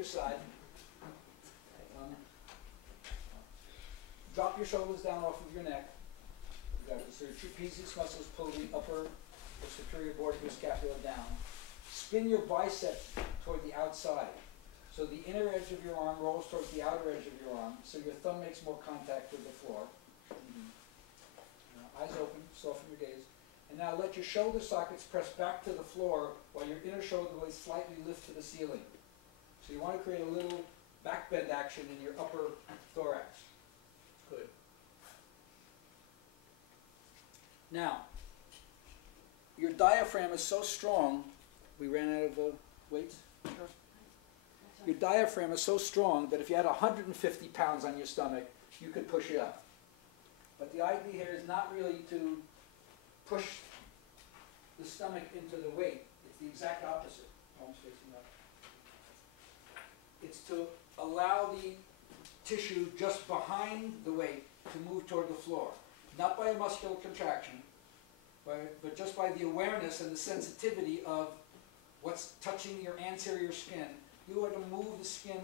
your side. Drop your shoulders down off of your neck. So your trapezius muscles pull the upper or superior border of your scapula down. Spin your biceps toward the outside. So the inner edge of your arm rolls towards the outer edge of your arm, so your thumb makes more contact with the floor. Eyes open, soften your gaze. And now let your shoulder sockets press back to the floor while your inner shoulder blades slightly lift to the ceiling. So you want to create a little back bend action in your upper thorax. Good. Now, your diaphragm is so strong, we ran out of weights? Sure. Your diaphragm is so strong that if you had 150 pounds on your stomach, you could push it up. But the idea here is not really to push the stomach into the weight. It's the exact opposite. Palms facing up. It's to allow the tissue just behind the weight to move toward the floor. Not by a muscular contraction, but just by the awareness and the sensitivity of what's touching your anterior skin. You are to move the skin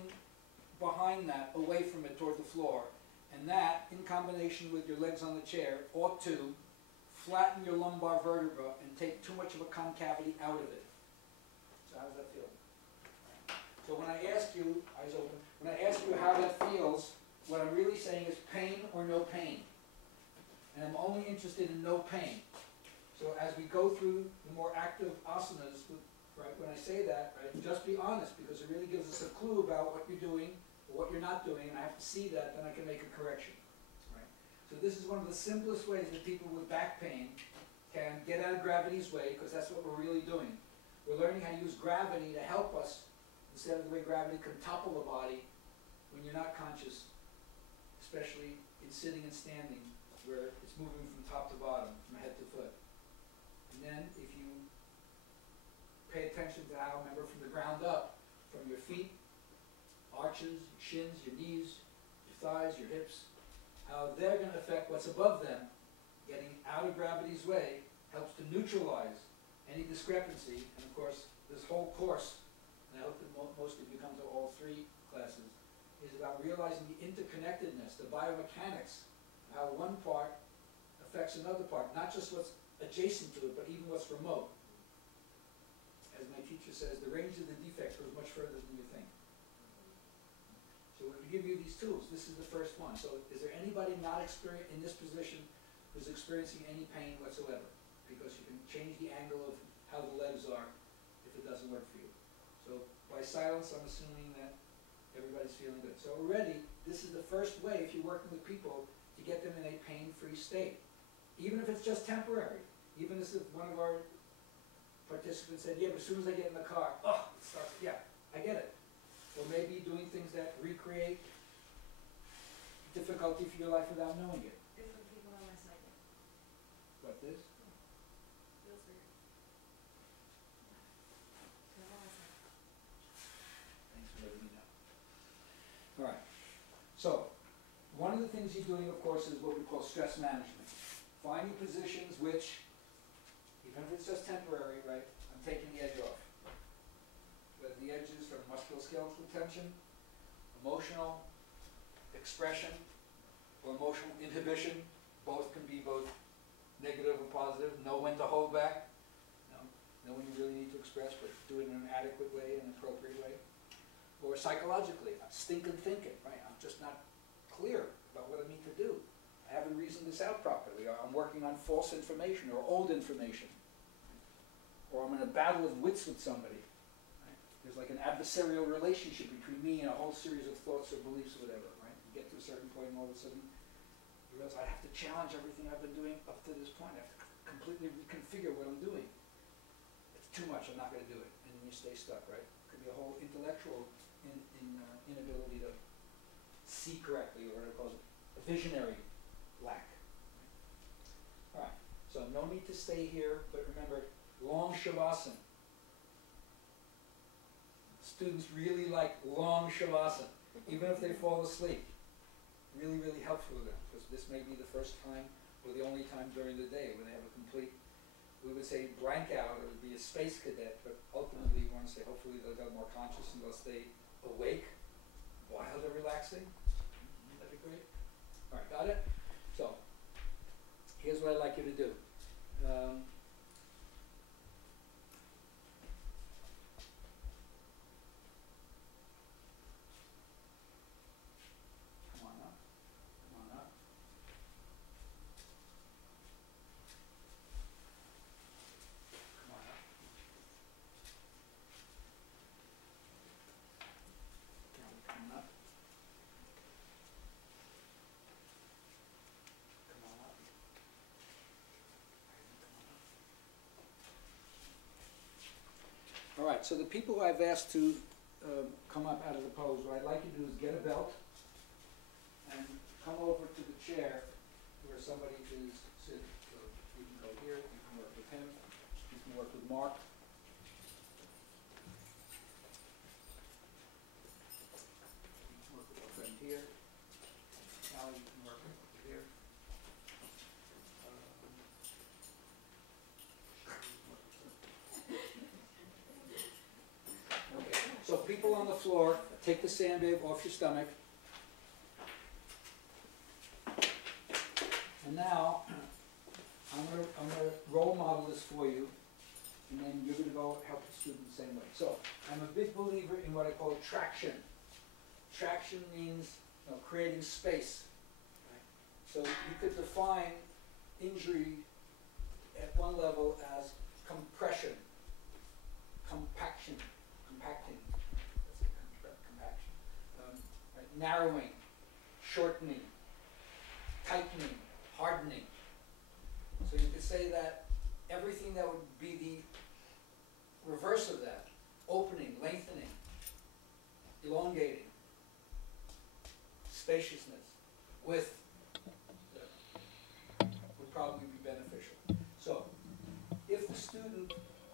behind that, away from it, toward the floor. And that, in combination with your legs on the chair, ought to flatten your lumbar vertebra and take too much of a concavity out of it. So how does that feel? So when I ask you, eyes open, when I ask you how that feels, what I'm really saying is pain or no pain. And I'm only interested in no pain. So as we go through the more active asanas, right, when I say that, right, just be honest, because it really gives us a clue about what you're doing or what you're not doing, and I have to see that, then I can make a correction. Right? So this is one of the simplest ways that people with back pain can get out of gravity's way, because that's what we're really doing. We're learning how to use gravity to help us, instead of the way gravity can topple the body when you're not conscious, especially in sitting and standing, where it's moving from top to bottom, from head to foot. And then if you pay attention to how, remember, from the ground up, from your feet, arches, your shins, your knees, your thighs, your hips, how they're going to affect what's above them, getting out of gravity's way, helps to neutralize any discrepancy. And of course, this whole course, and I hope that most of you come to all three classes, is about realizing the interconnectedness, the biomechanics, how one part affects another part, not just what's adjacent to it, but even what's remote. As my teacher says, the range of the defect goes much further than you think. So we give you these tools. This is the first one. So is there anybody not in this position who's experiencing any pain whatsoever? Because you can change the angle of how the legs are if it doesn't work for you. So by silence, I'm assuming that everybody's feeling good. So already, this is the first way, if you're working with people, to get them in a pain-free state. Even if it's just temporary. Even if one of our participants said, yeah, but as soon as I get in the car, oh, it starts, yeah, I get it. Or maybe doing things that recreate difficulty for your life without knowing it. Different people on my side. What, this? Feels weird. Thanks for letting me know. All right. So, one of the things you're doing, of course, is what we call stress management. Finding positions which, even if it's just temporary, right, I'm taking the edge off. Whether the edge is from musculoskeletal tension, emotional expression, or emotional inhibition, both can be both negative or positive. Know when to hold back, know when you really need to express, but do it in an adequate way, an appropriate way. Or psychologically, I'm stinking thinking, right? I'm just not clear about what I need to do. I haven't reasoned this out properly, or I'm working on false information or old information. Or I'm in a battle of wits with somebody. Right? There's like an adversarial relationship between me and a whole series of thoughts or beliefs or whatever. Right? You get to a certain point and all of a sudden you realize I have to challenge everything I've been doing up to this point. I have to completely reconfigure what I'm doing. It's too much, I'm not going to do it. And then you stay stuck, right? It could be a whole intellectual inability to see correctly, or what I call it, a visionary lack. All right, so no need to stay here, but remember, long shavasana. Students really like long shavasana, even if they fall asleep. Really, really helpful to them, because this may be the first time or the only time during the day when they have a complete, we would say blank out, it would be a space cadet, but ultimately we want to say hopefully they'll get more conscious and they'll stay awake while they're relaxing. That'd be great. All right, got it? So, here's what I'd like you to do. Come on up. Come on up. Come on up. Come on up. Come on up. All right, so the people who I've asked to come up out of the pose, what I'd like you to do is get a belt and come over to the chair where somebody is sitting. So you can go here, you can work with him, you can work with Mark. You can work with our friend here. Allie, you can work with here. Okay, so people on the floor, take the sandbag off your stomach. And now, I'm gonna role model this for you, and then you're gonna go help the student the same way. So, I'm a big believer in what I call traction. Traction means, creating space. Right? So you could define injury at one level as compression, compacting, that's it, compaction, right? Narrowing, shortening, tightening, hardening. So you could say that everything that would be the reverse of that, opening, lengthening, elongating, spaciousness, width, would probably be beneficial. So, if the student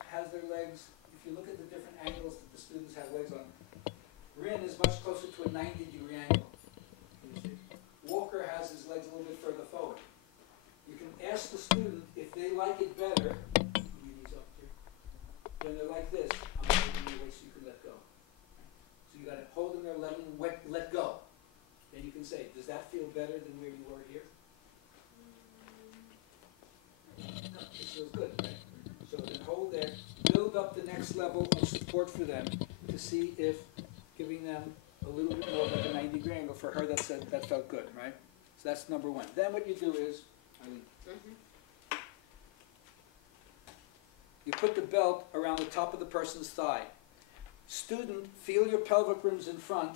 has their legs, if you look at the different angles that the students have legs on, Rin is much closer to a 90-degree angle. You see? Walker has his legs a little bit further forward. You can ask the student if they like it better, knees up here, when they're like this, I'm holding your waist so you can let go. So you got to hold them there, let them let go. Then you can say, does that feel better than where you were here? No, this feels good, right? So then hold there, build up the next level of support for them to see if giving them a little bit more like a 90-degree angle for her that felt good, right? So that's number one. Then what you do is, you put the belt around the top of the person's thigh. Student, feel your pelvic rims in front,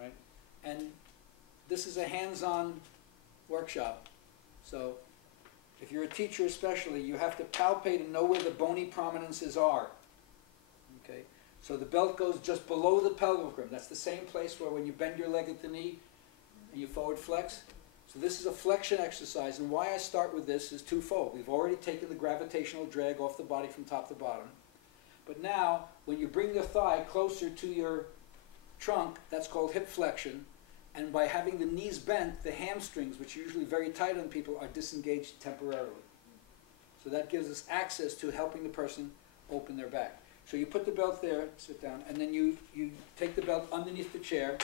right? And this is a hands-on workshop. So if you're a teacher especially, you have to palpate and know where the bony prominences are. Okay? So the belt goes just below the pelvic rim. That's the same place where when you bend your leg at the knee and you forward flex. So this is a flexion exercise, and why I start with this is twofold. We've already taken the gravitational drag off the body from top to bottom. But now, when you bring your thigh closer to your trunk, that's called hip flexion. And by having the knees bent, the hamstrings, which are usually very tight on people, are disengaged temporarily. So that gives us access to helping the person open their back. So you put the belt there, sit down, and then you take the belt underneath the chair,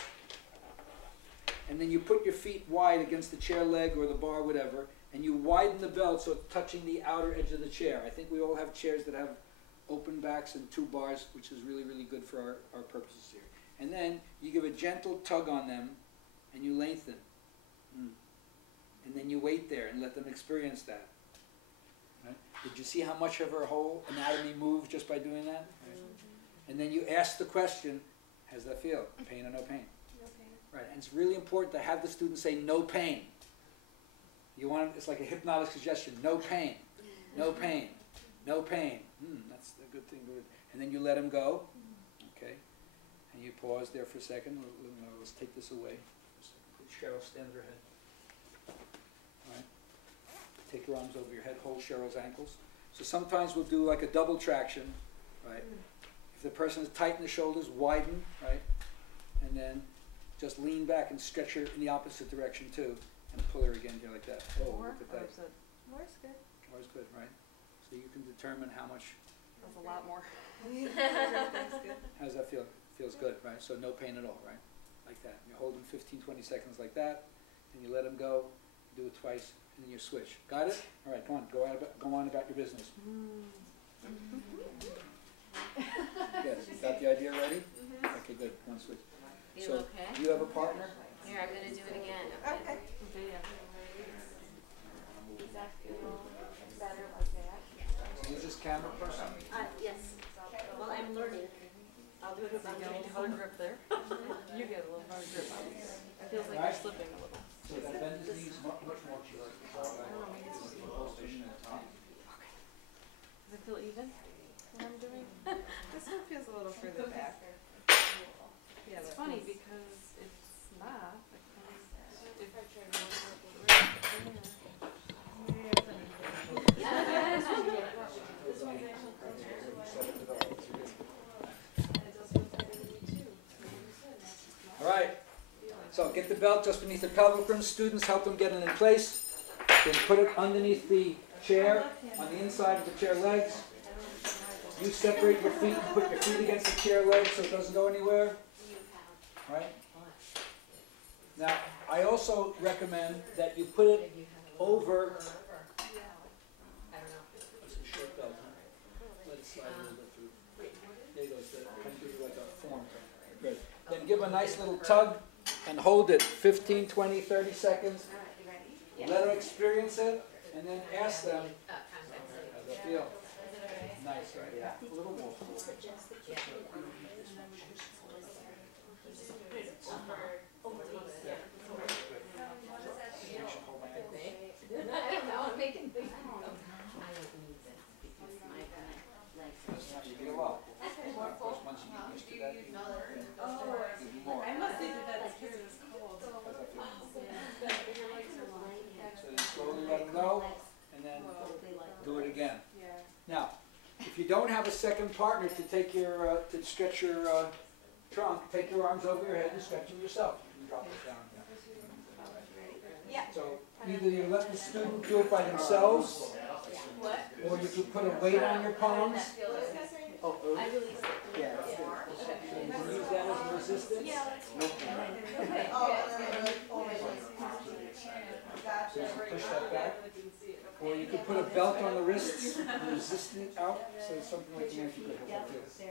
and then you put your feet wide against the chair leg or the bar, whatever, and you widen the belt so it's touching the outer edge of the chair. I think we all have chairs that have open backs and two bars, which is really, really good for our purposes here. And then you give a gentle tug on them, and you lengthen. And then you wait there and let them experience that. Right? Did you see how much of her whole anatomy moved just by doing that? Right? And then you ask the question, how does that feel? Pain or no pain? No pain. Right, and it's really important to have the student say no pain. You want it's like a hypnotic suggestion, no pain, no pain, no pain. That's a good thing. And then you let them go, okay? And you pause there for a second. Let's take this away. Cheryl, stand at her head. All right. Take your arms over your head. Hold Cheryl's ankles. So sometimes we'll do like a double traction, right? If the person is tight in the shoulders, widen, right? And then just lean back and stretch her in the opposite direction too, and pull her again here like that. Oh, More, look at that. More's good. More's good, right? So you can determine how much. That's a lot more. How does that feel? Feels good, right? So no pain at all, right? Like that. You hold them 15, 20 seconds like that, and you let them go. Do it twice, and then you switch. Got it? All right, go on. Go on about your business. Yes, got the idea ready? Okay, good. One switch. Feel So, okay? do you have a partner? Here, I'm gonna do it again. Okay. Does that feel better like that? Is this camera person? Yes. Well, I'm learning. I'll do it if I'm doing Hard grip there. You get a little hard grip. It feels like Right. you're slipping a little. So that bend his knees much more. I don't know, maybe it's just Does it feel even what I'm doing? This one feels a little further back. Yeah, It's but funny this- because it's not. All right. So get the belt just beneath the pelvic rim. Students, help them get it in place. Then put it underneath the chair, on the inside of the chair legs. You separate your feet and put your feet against the chair legs so it doesn't go anywhere. Right? Now, I also recommend that you put it over. That's a short belt, huh? Let it slide a little bit through. There you go. So that kind of gives you like a form. Good. Then give a nice little tug and hold it 15, 20, 30 seconds. Let them experience it, and then ask them, how's that feel? Nice, right? Yeah. A little more. You get a lot. Of course, once you get used to that, you do more. I must have did that because it was cold. How's that feel? So then slowly let them go, and then do it again. Yeah. Now, if you don't have a second partner to take your, to stretch your trunk, take your arms over your head and stretch them yourself. You can drop it down. Yeah. So either you let the student do it by themselves, or you could put a weight on your palms. Oh, I released it. yeah. So you can use that as a resistance. No problem. So you can push that back. Or you could put a belt on the wrists and resist it out, so something like that you could help too.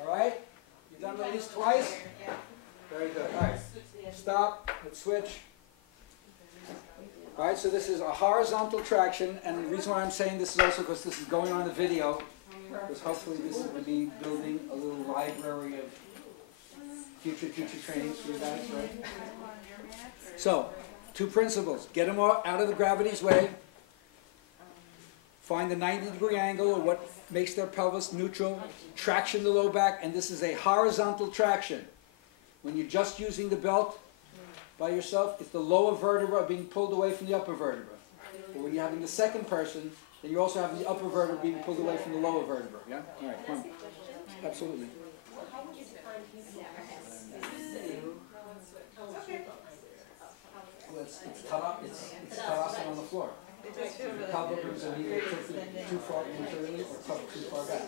All right? You've done release twice? Very good. All right. Stop. Let's switch. All right, so this is a horizontal traction, and the reason why I'm saying this is also because this is going on the video, because hopefully this is going to be building a little library of future teacher trainings for you guys, right? So, two principles. Get them out of the gravity's way. Find the 90-degree angle, or what makes their pelvis neutral. Traction the low back, and this is a horizontal traction. When you're just using the belt by yourself, it's the lower vertebra being pulled away from the upper vertebra. But when you're having the second person, then you're also having the upper vertebra being pulled away from the lower vertebra. Yeah? All right, come on. Absolutely. Well, it's Tadasana on the floor. The pelvic ribs are either tilted too far anteriorly or tucked too far back.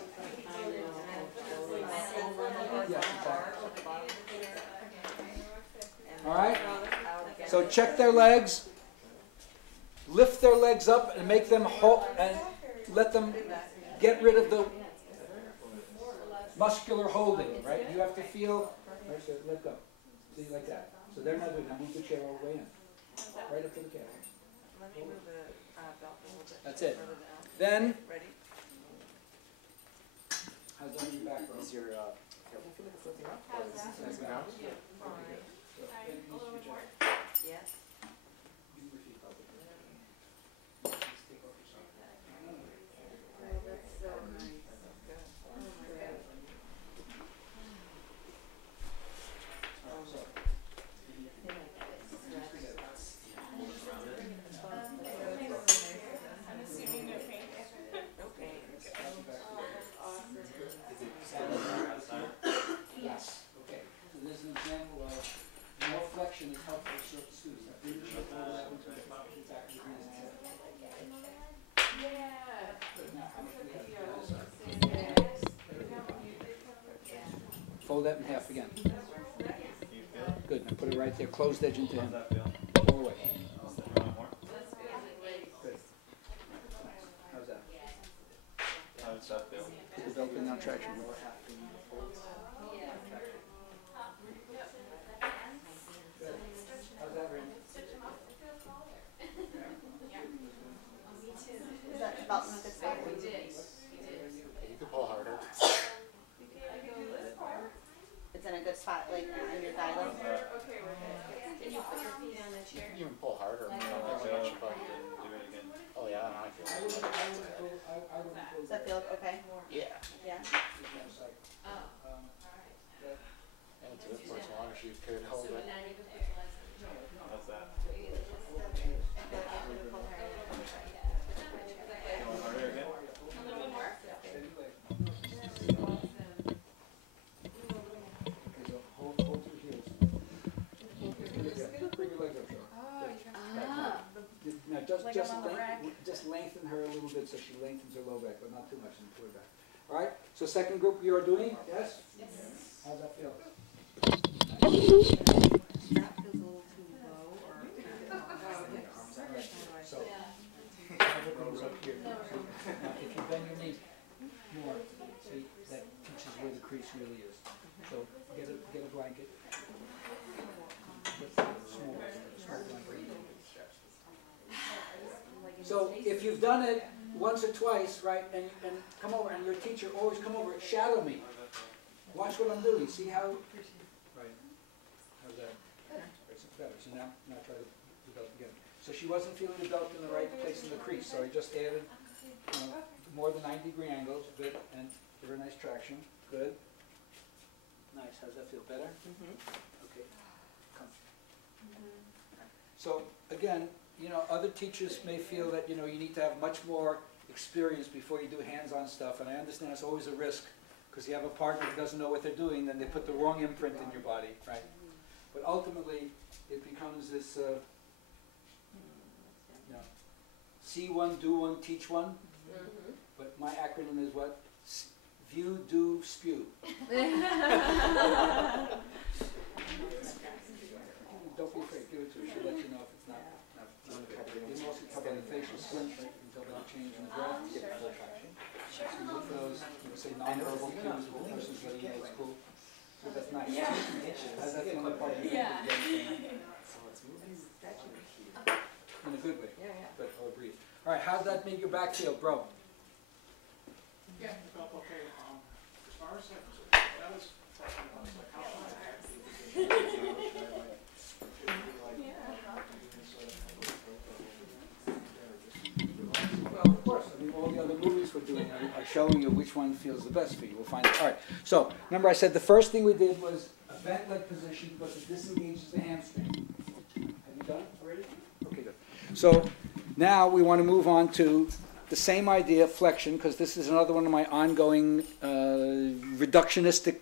Yes, exactly. All right? So check their legs. Lift their legs up and make them hold, and let them get rid of the muscular holding, right? You have to feel, right, so let go. See, like that. So they're not doing that. Move the chair all the way in. Right up to the calf. Let me move the belt a little bit. That's it. further down. Then, Ready? how's that on your back, bro? Is your Yes. Yes. Okay. So there's an example of more flexion is helpful fold that in half again. You feel? Good, now put it right there, closed edge into How's him, that feel? all the way. You want more? Good. How's that? How does that feel? Developing now traction. Good. How's that, Randy? Is that development that's there? You can pull harder. It's in a good spot, like on your thigh level. Can you put your feet on the chair? You can pull harder. I mean, So, I don't think much, do it again. oh yeah, I feel I it. wouldn't go Does that feel okay? Yeah. Yeah. And do it for as long as you could hold it. How's that? I feel like you would pull her. You want harder again? Hold your heels. Bring your legs up, Cheryl. Now just lengthen her a little bit so she lengthens her low back, but not too much, and pull her back. All right, so second group you are doing, yes? How's that feel? That feels a little too low or. So, everything's up here. Now, if you bend your knee more, see, that teaches where the crease really is. So, get a blanket. Get small blanket. So, if you've done it once or twice, right, and come over, and your teacher always come over, shadow me. Watch what I'm doing. See how? Right. How's that? It's better. So now try to develop again. So she wasn't feeling the belt in the right place in the crease, so I just added more than 90-degree angles, good, and give her a nice traction. Good. Nice. How's that feel? Better? Okay. Come. So again, other teachers may feel that you need to have much more experience before you do hands-on stuff, and I understand it's always a risk because you have a partner who doesn't know what they're doing, then they put the wrong imprint in your body, right? But ultimately, it becomes this, see one, do one, teach one. But my acronym is what? View, do, spew. Don't be afraid, give it to her. She'll let you know if it's not covered. You can also cover the facial skin until they change in the breath to get full traction. So you look for those, say, non-verbal cues of the person's letting you know it's cool. So that's nice. Yeah. How's that feel? Yeah. In a good way. But or breathe. All right, how'd that make your back feel, bro? Yeah, it felt okay. As far as that was, how Well, of course. I mean, all the other movies we're doing are showing you which one feels the best for you. We'll find out. All right. So remember, I said the first thing we did was a bent leg position because it disengages the hamstring. Have you done already? Okay, good. So now we want to move on to the same idea, flexion, because this is another one of my ongoing reductionistic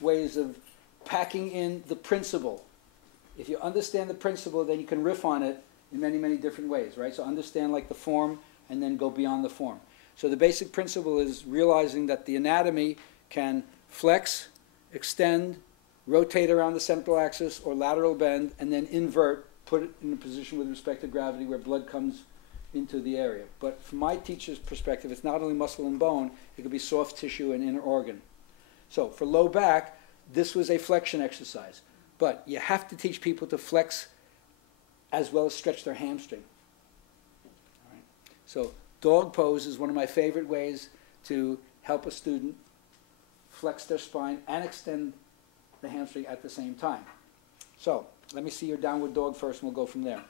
ways of packing in the principle. If you understand the principle, then you can riff on it in many, many different ways, right? So understand like the form and then go beyond the form. So the basic principle is realizing that the anatomy can flex, extend, rotate around the central axis or lateral bend, and then invert, put it in a position with respect to gravity where blood comes into the area. But from my teacher's perspective, it's not only muscle and bone, it could be soft tissue and inner organ. So for low back, this was a flexion exercise. But you have to teach people to flex as well as stretch their hamstring. All right. So dog pose is one of my favorite ways to help a student flex their spine and extend the hamstring at the same time. So let me see your downward dog first and we'll go from there.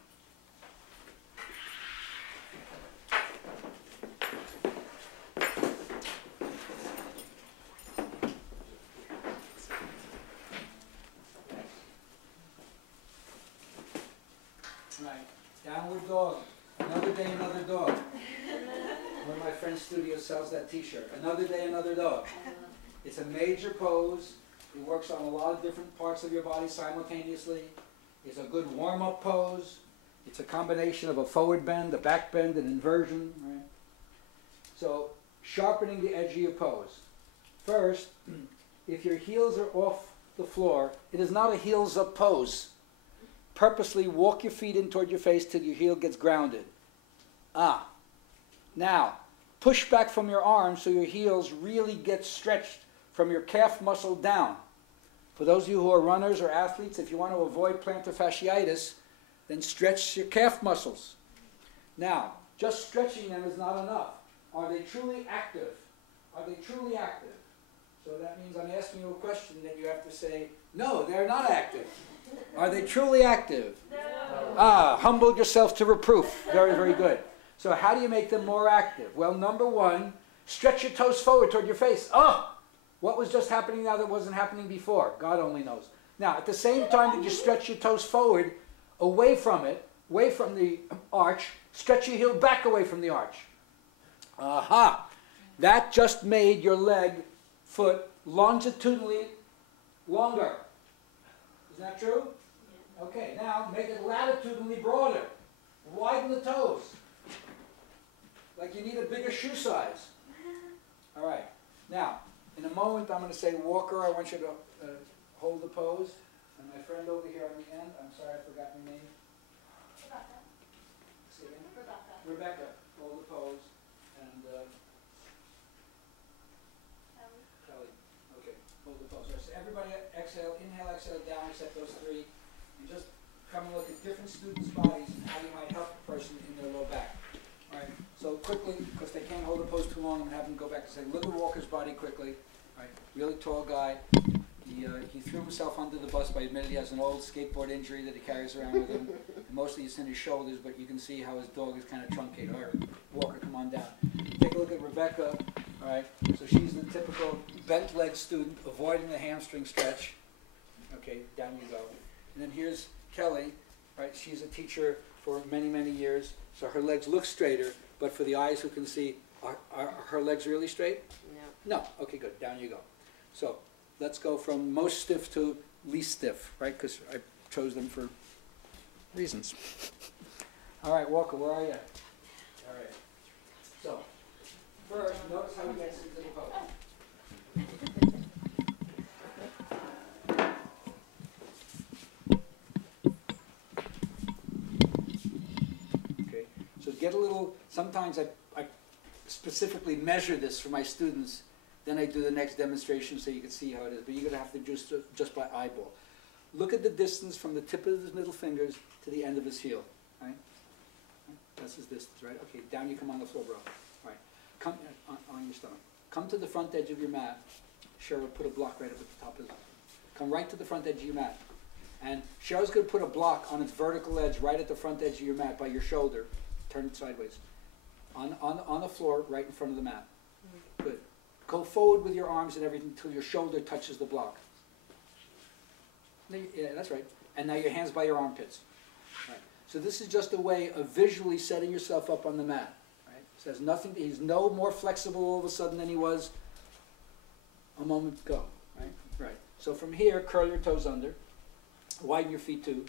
Downward dog. Another day, another dog. One of my friend's studio sells that t-shirt. Another day, another dog. It's a major pose. It works on a lot of different parts of your body simultaneously. It's a good warm-up pose. It's a combination of a forward bend, a back bend, an inversion. Right? So, sharpening the edge of your pose. First, if your heels are off the floor, it is not a heels up pose. Purposely walk your feet in toward your face till your heel gets grounded. Now, push back from your arms so your heels really get stretched from your calf muscle down. For those of you who are runners or athletes, if you want to avoid plantar fasciitis, then stretch your calf muscles. Now, just stretching them is not enough. Are they truly active? Are they truly active? So that means I'm asking you a question that you have to say, no, they're not active. Are they truly active? No. Humbled yourself to reproof. Very, very good. So how do you make them more active? Well, number one, stretch your toes forward toward your face. What was just happening now that wasn't happening before? God only knows. Now, at the same time that you stretch your toes forward, away from it, away from the arch, stretch your heel back away from the arch. Aha! That just made your leg, foot, longitudinally longer. Isn't that true? Okay, now make it latitudinally broader. Widen the toes. Like you need a bigger shoe size. All right. Now, in a moment I'm going to say, Walker, I want you to hold the pose. And my friend over here on the end, I'm sorry I forgot your name. Rebecca. Say again? Rebecca. Rebecca, hold the pose. And Kelly. Okay, hold the pose. So everybody exhale, inhale, exhale, down, except those three. And just come and look at different students' bodies and how you might help a person in their low back. All right, so quickly, because they can't hold the pose too long, I'm going to have them go back and say, look at Walker's body quickly. All right, really tall guy. He threw himself under the bus by admitting he has an old skateboard injury that he carries around with him. And mostly it's in his shoulders, but you can see how his dog is kind of truncated. All right, Walker, come on down. Take a look at Rebecca. All right, so she's the typical bent leg student, avoiding the hamstring stretch. Okay, down you go. And then here's Kelly. Right, she's a teacher for many, many years. So her legs look straighter, but for the eyes who can see, are her legs really straight? No. No? Okay, good. Down you go. So let's go from most stiff to least stiff, right? Because I chose them for reasons. All right, Walker, where are you? All right. So first, notice how he gets into the pose. Get a little, sometimes I specifically measure this for my students, then I do the next demonstration so you can see how it is, but you're going to have to just by eyeball. Look at the distance from the tip of his middle fingers to the end of his heel, right? That's his distance, right? Okay, down you come on the floor, bro. All right, come on your stomach. Come to the front edge of your mat. Cheryl, put a block right up at the top of it. Come right to the front edge of your mat. And Cheryl's going to put a block on its vertical edge right at the front edge of your mat by your shoulder. Turn it sideways. On the floor, right in front of the mat. Good. Go forward with your arms and everything until your shoulder touches the block. Yeah, that's right. And now your hands by your armpits. Right. So this is just a way of visually setting yourself up on the mat. Right. So there's nothing. He's no more flexible all of a sudden than he was a moment ago. Right. Right. So from here, curl your toes under. Widen your feet too.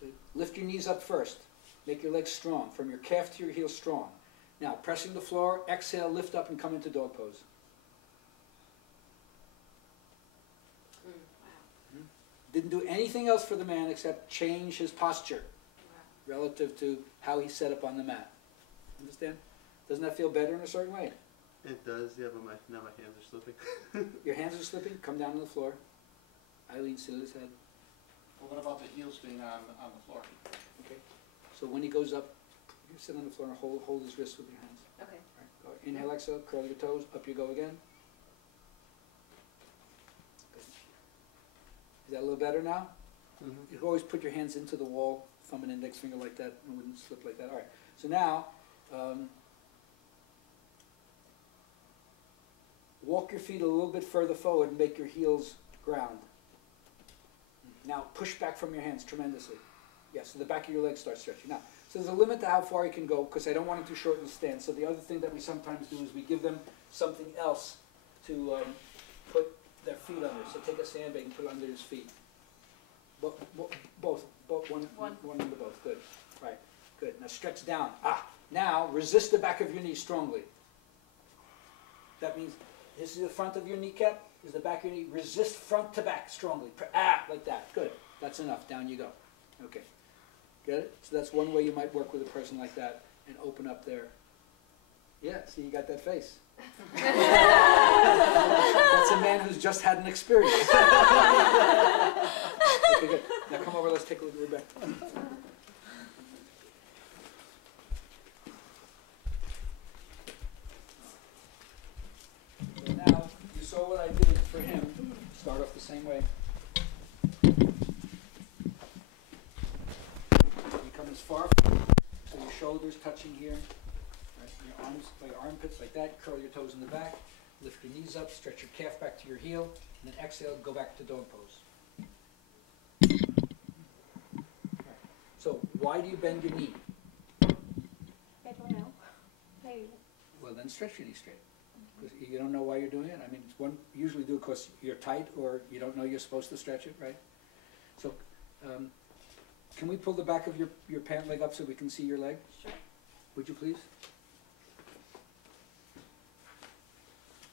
Good. Lift your knees up first. Make your legs strong, from your calf to your heel strong. Now, pressing the floor, exhale, lift up, and come into dog pose. Wow. Didn't do anything else for the man except change his posture relative to how he's set up on the mat. Understand? Doesn't that feel better in a certain way? It does, yeah, but now my hands are slipping. Your hands are slipping? Come down to the floor. Eileen, sit his head. Well, what about the heels being on the floor? Okay. So when he goes up, you sit on the floor and hold his wrists with your hands. Okay. All right, go. Inhale, exhale, curl your toes, up you go again. Good. Is that a little better now? Mm-hmm. You can always put your hands into the wall, thumb and index finger like that, and it wouldn't slip like that. All right, so now, walk your feet a little bit further forward and make your heels ground. Now push back from your hands tremendously. Yes, so the back of your legs start stretching. Now, so there's a limit to how far you can go because I don't want him to shorten the stance. So the other thing that we sometimes do is we give them something else to put their feet under. So take a sandbag and put it under his feet. Both, one under both. Good. Right. Good. Now stretch down. Now resist the back of your knee strongly. That means this is the front of your kneecap. is the back of your knee. Resist front to back strongly. Like that. Good. That's enough. Down you go. Okay. Get it? So that's one way you might work with a person like that and open up their... Yeah, see, you got that face. That's a man who's just had an experience. Okay, good. Now come over, let's take a look at Rebecca. So now, you saw what I did for him. Start off the same way. You come as far, so your shoulders touching here. Right, your arms by your armpits like that. Curl your toes in the back. Lift your knees up. Stretch your calf back to your heel. And then exhale. Go back to dog pose. Right. So why do you bend your knee? I don't know. Maybe. Well, then stretch your knee straight. Because you don't know why you're doing it. I mean, it's one you usually do because you're tight or you don't know you're supposed to stretch it, right? So, can we pull the back of your pant leg up so we can see your leg? Sure. Would you please?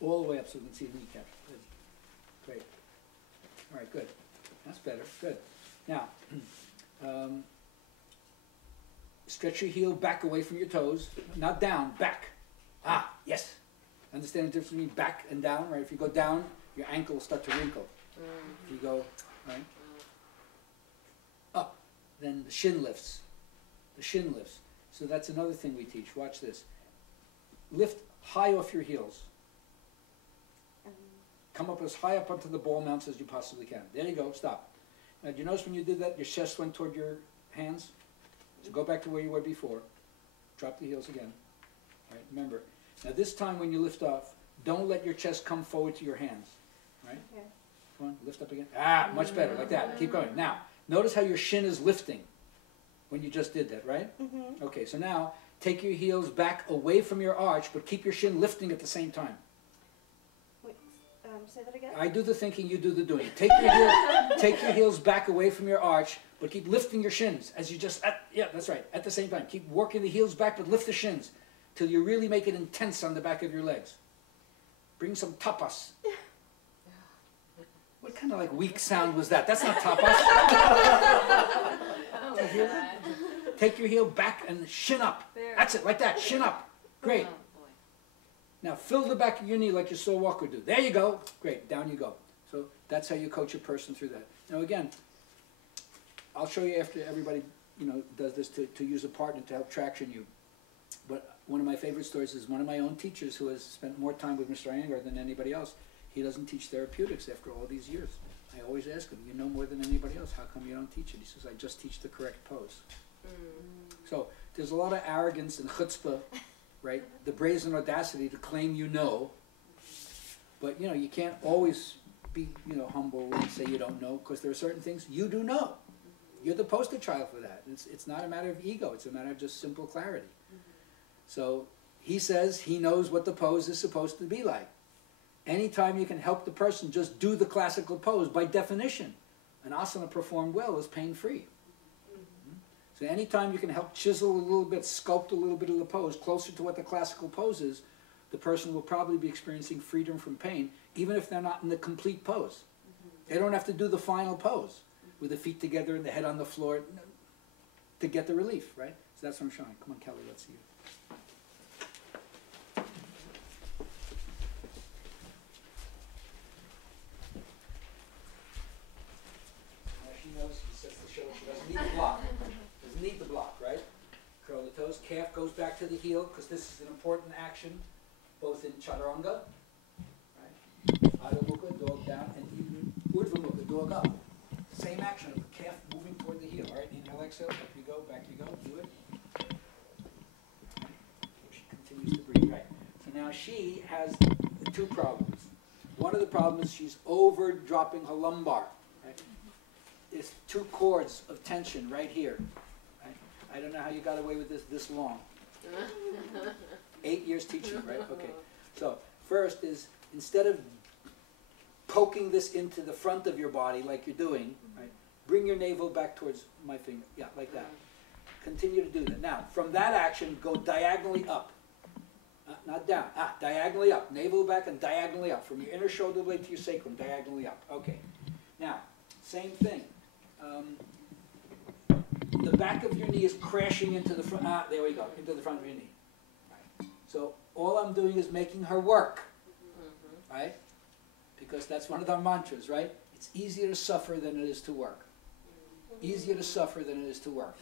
All the way up so we can see the kneecap. Good. Great. All right, good. That's better. Good. Now, stretch your heel back away from your toes. Not down, back. Ah, yes. Understand the difference between back and down, right? If you go down, your ankle will start to wrinkle. If you go, right? Up, then the shin lifts. The shin lifts. So that's another thing we teach. Watch this. Lift high off your heels. Come up as high up onto the ball mounts as you possibly can. There you go, stop. Now, do you notice when you did that, your chest went toward your hands? So go back to where you were before. Drop the heels again. All right, remember. Now this time when you lift off, don't let your chest come forward to your hands. Right? Yeah. Come on, lift up again. Ah, much better, like that. Keep going. Now, notice how your shin is lifting when you just did that, right? Mm-hmm. Okay, so now take your heels back away from your arch, but keep your shin lifting at the same time. Wait, say that again? I do the thinking, you do the doing. Take your heels back away from your arch, but keep lifting your shins as you just, yeah, that's right, at the same time. Keep working the heels back, but lift the shins till you really make it intense on the back of your legs. Bring some tapas. What kind of like weak sound was that? That's not tapas. Did you hear that? Take your heel back and shin up. There. That's it, like that, shin up. Great. Now fill the back of your knee like you saw Walker do. There you go. Great, down you go. So that's how you coach a person through that. Now again, I'll show you after everybody does this to use a partner to help traction you. But one of my favorite stories is one of my own teachers who has spent more time with Mr. Iyengar than anybody else. He doesn't teach therapeutics after all these years. I always ask him, you know more than anybody else, how come you don't teach it? He says, I just teach the correct pose. So there's a lot of arrogance and chutzpah, right? The brazen audacity to claim you know. But you can't always be humble and say you don't know, because there are certain things you do know. You're the poster child for that. It's not a matter of ego, it's a matter of just simple clarity. So he says he knows what the pose is supposed to be like. Anytime you can help the person just do the classical pose, by definition, an asana performed well is pain-free. So anytime you can help chisel a little bit, sculpt a little bit of the pose closer to what the classical pose is, the person will probably be experiencing freedom from pain, even if they're not in the complete pose. They don't have to do the final pose with the feet together and the head on the floor to get the relief, right? So that's what I'm showing. Come on, Kelly, let's see you. She says to show she doesn't need the block. Doesn't need the block, right? Curl the toes. Calf goes back to the heel because this is an important action, both in chaturanga, right? Adho Mukha, dog down, and even Urdhva Mukha, dog up. Same action of the calf moving toward the heel. All right, inhale, exhale, up you go, back you go. Do it. She continues to breathe. Right. So now she has two problems. One of the problems is she's over dropping her lumbar. There's two cords of tension right here. Right? I don't know how you got away with this long. 8 years teaching, right? Okay. So first is, instead of poking this into the front of your body like you're doing, right? Bring your navel back towards my finger. Yeah, like that. Continue to do that. Now, from that action, go diagonally up. Not down. Diagonally up. Navel back and diagonally up. From your inner shoulder blade to your sacrum, diagonally up. Okay. Now, same thing. The back of your knee is crashing into the front. There we go. Into the front of your knee. Right. So all I'm doing is making her work. Right? Because that's one of our mantras, right? It's easier to suffer than it is to work. Easier to suffer than it is to work.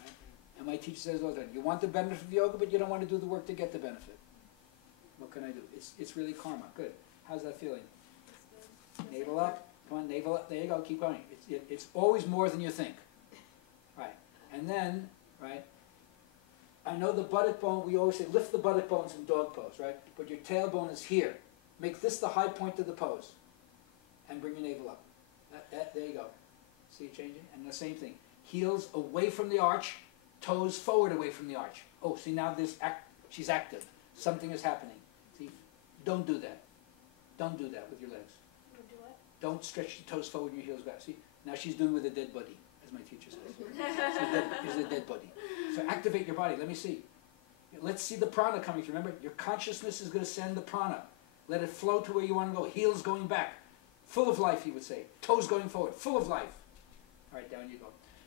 Right? And my teacher says all the time, you want the benefit of yoga, but you don't want to do the work to get the benefit. What can I do? It's really karma. Good. How's that feeling? Navel up. Come on, navel up. There you go. Keep going. It's always more than you think. Right. And then, right, I know the buttock bone, we always say lift the buttock bones in dog pose, right? But your tailbone is here. Make this the high point of the pose. And bring your navel up. There you go. See it changing? And the same thing. Heels away from the arch, toes forward away from the arch. Oh, see now she's active. Something is happening. See, don't do that. Don't do that with your legs. Do what? Don't stretch your toes forward and your heels back. See, now she's doing with a dead body, as my teacher says. She's a dead body. So activate your body. Let me see. Let's see the prana coming through. Remember, your consciousness is going to send the prana. Let it flow to where you want to go. Heels going back. Full of life, he would say. Toes going forward. Full of life. All right, down you go.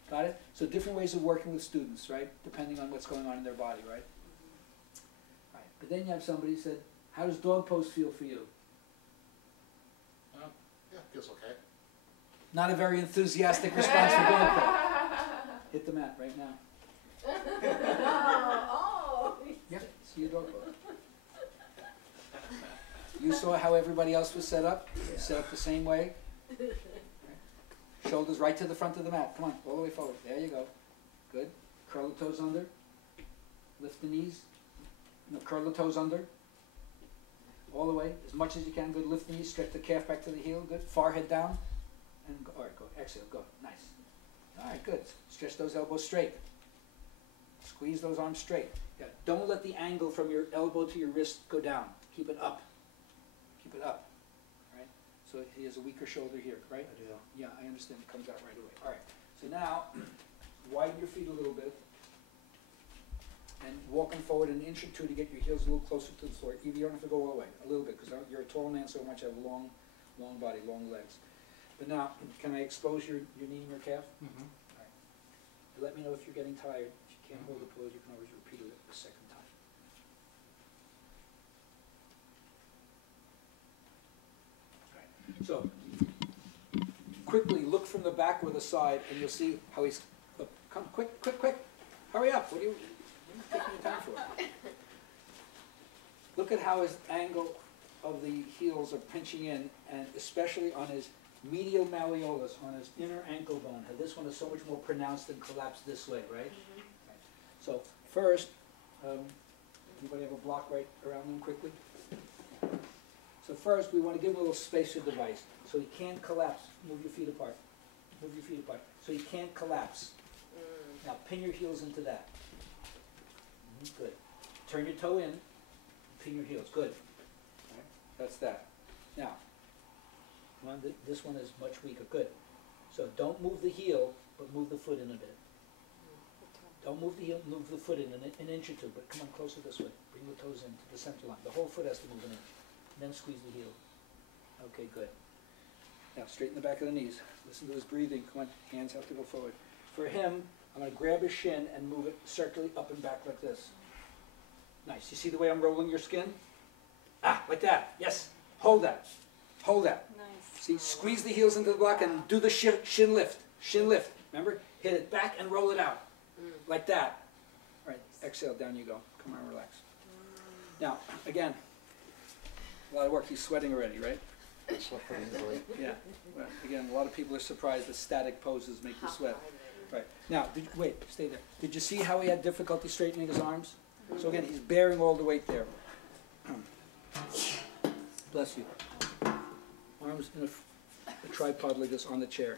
Got it? So different ways of working with students, right? Depending on what's going on in their body, right? Right. But then you have somebody who said, how does dog pose feel for you? Yeah, feels okay. Not a very enthusiastic response for dog pose. Hit the mat right now. Oh. Yeah, see your dog pose. You saw how everybody else was set up? Set up the same way. Shoulders right to the front of the mat. Come on, all the way forward. There you go. Good. Curl the toes under. Lift the knees. No, curl the toes under. All the way, as much as you can. Good. Lift the knees. Stretch the calf back to the heel. Good. Forehead down. And go. All right, go. Exhale. Go. Nice. All right, good. Stretch those elbows straight. Squeeze those arms straight. Yeah. Don't let the angle from your elbow to your wrist go down. Keep it up. Keep it up. Right? So he has a weaker shoulder here, right? I do. Yeah, I understand. It comes out right away. All right. So now, widen your feet a little bit. And walking forward an inch or two to get your heels a little closer to the floor. Even you don't have to go all the way. A little bit, because you're a tall man so much. I have a long body, long legs. But now, can I expose your knee and your calf? Mm-hmm. All right. Let me know if you're getting tired. If you can't hold the pose, you can always repeat it a second time. All right. So, quickly look from the back or the side, and you'll see how he's. Look, come, quick! Hurry up! What are you taking your time for? Look at how his angle of the heels are pinching in, and especially on his medial malleolus, on his inner ankle bone. And this one is so much more pronounced and collapsed this way, right? Right. So first, anybody have a block right around them quickly? So first, we want to give him a little spacer device so he can't collapse. Move your feet apart. Move your feet apart. So he can't collapse. Now pin your heels into that. Good. Turn your toe in. Pin your heels. Good. All right. That's that. Now, this one is much weaker. Good. So don't move the heel, but move the foot in a bit. Don't move the heel, move the foot in an inch or two, but come on closer this way. Bring the toes in to the center line. The whole foot has to move an inch. Then squeeze the heel. Okay, good. Now straighten the back of the knees. Listen to his breathing. Come on, hands have to go forward. For him, I'm going to grab his shin and move it circularly up and back like this. Nice. You see the way I'm rolling your skin? Like that. Yes. Hold that. Hold that. Nice. See, squeeze the heels into the block and do the shin lift. Shin lift. Remember? Hit it back and roll it out. Like that. All right. Exhale. Down you go. Come on, relax. Now, again, a lot of work. He's sweating already, right? I sweat pretty easily. Yeah. Well, again, a lot of people are surprised that static poses make you sweat. Right. Now, wait, stay there. Did you see how he had difficulty straightening his arms? So again, he's bearing all the weight there. Bless you. Arms in a tripod like this on the chair.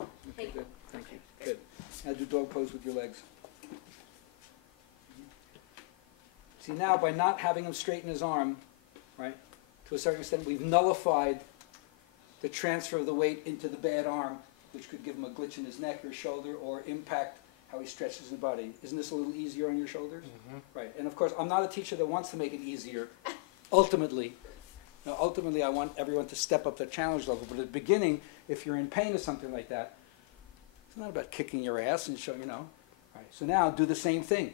Okay, good. Thank you. Good. Now do dog pose with your legs. See, now by not having him straighten his arm, right, to a certain extent, we've nullified the transfer of the weight into the bad arm, which could give him a glitch in his neck or shoulder or impact how he stretches his body. Isn't this a little easier on your shoulders? Mm-hmm. Right, and of course, I'm not a teacher that wants to make it easier, ultimately. Now, ultimately, I want everyone to step up their challenge level, but at the beginning, if you're in pain or something like that, it's not about kicking your ass and showing, you know. Right, so now, do the same thing.